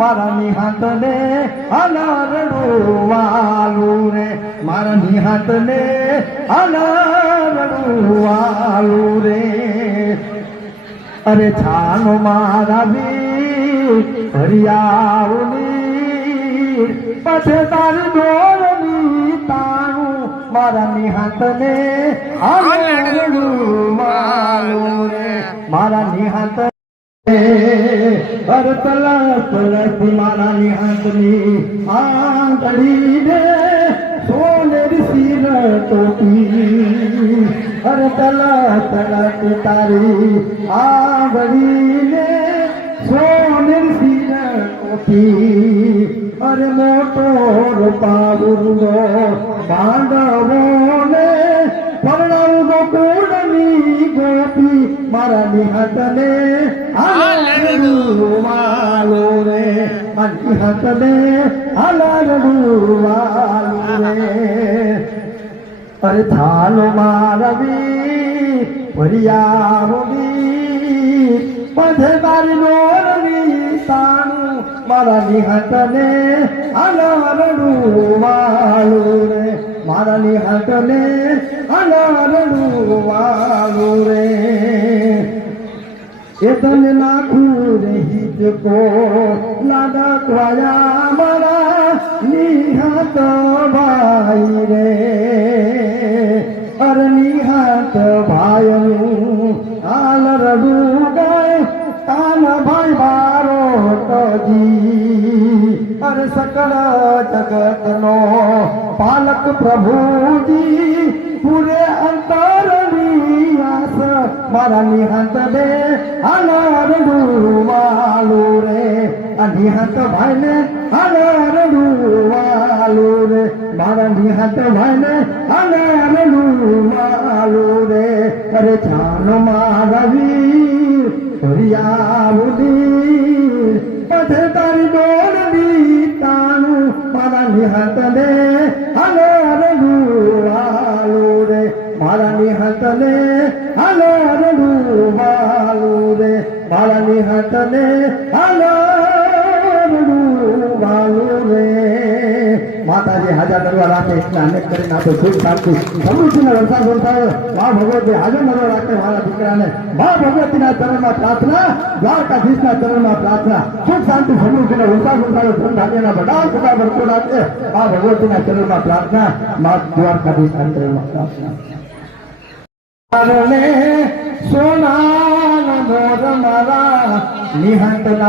મારા નિહાંત ને અનારડું વાલું રે મારા નિહાંત ને અનારડું વાલું રે અરે છાનો મારા વીર હરિયાવની પછી તારી ડોરની તાણું મારા નિહાંત ને અનારડું વાલું રે મારા નિહાંત તલા તલથી મારા નિહાંતની આંગળી રે સોનેરી શીર ટોપી અરે તલા તલથી તારી આંગળી ને સોનેરી શીર ટોપી અરે મોટો રૂપાવુરો બાંધવો ને પરણાવું ગોકુળની ગોપી મારા નિહાંત ને વાલો રે નિહાંત ને વાલો રે અરે થાલો મારવી ભરિયાવી પધે તારી નોરવી તાણું મારા નિહાંત ને વાલો રે મારા નિહાંત ને વાલો રે એ તને નાખું રહી કો લાડા ખવાયા મારા નિહાંત ભાઈ રે અરે નિહાંત ભાઈ હાલ રડું ગાય કાન ભાઈ બારો તજી અરે સકળ જગત નો પાલક પ્રભુજી પૂરે અંતરની આસ મારા નિહાંત ને અનારડું વાલું રે નિહાંત ભાઈ ને અનારડું વાલું રે મારા નિહાંત ભાઈ ને અનારડું વાલું રે અરે છાનો મારા વીર હરિયાવલી પથે તારી ડોળની તાણું મારા નિહાંત ને અનારડું વાલું રે મારા નિહાંત ને અનારડું વાલું રે મારા નિહાંત ને અનારડું વાલું રે માતાજી હાજર કરવા રાખે એટલે અનેક કરીને આપે સુખ શાંતિ સમૃદ્ધિનો વરસાદ વરસાવે મા ભગવતી હાજર નરો રાખે મારા દીકરાને મા ભગવતીના ચરણમાં પ્રાર્થના દ્વારકાધીશના ચરણમાં પ્રાર્થના સુખ શાંતિ સમૃદ્ધિનો વરસાદ વરસાવે ધન ધાન્યના બધા સદા વરસો રાખે મા ભગવતીના ચરણમાં પ્રાર્થના મા દ્વારકાધીશના ચરણમાં પ્રાર્થના સોના મોર મારા નિહાંતના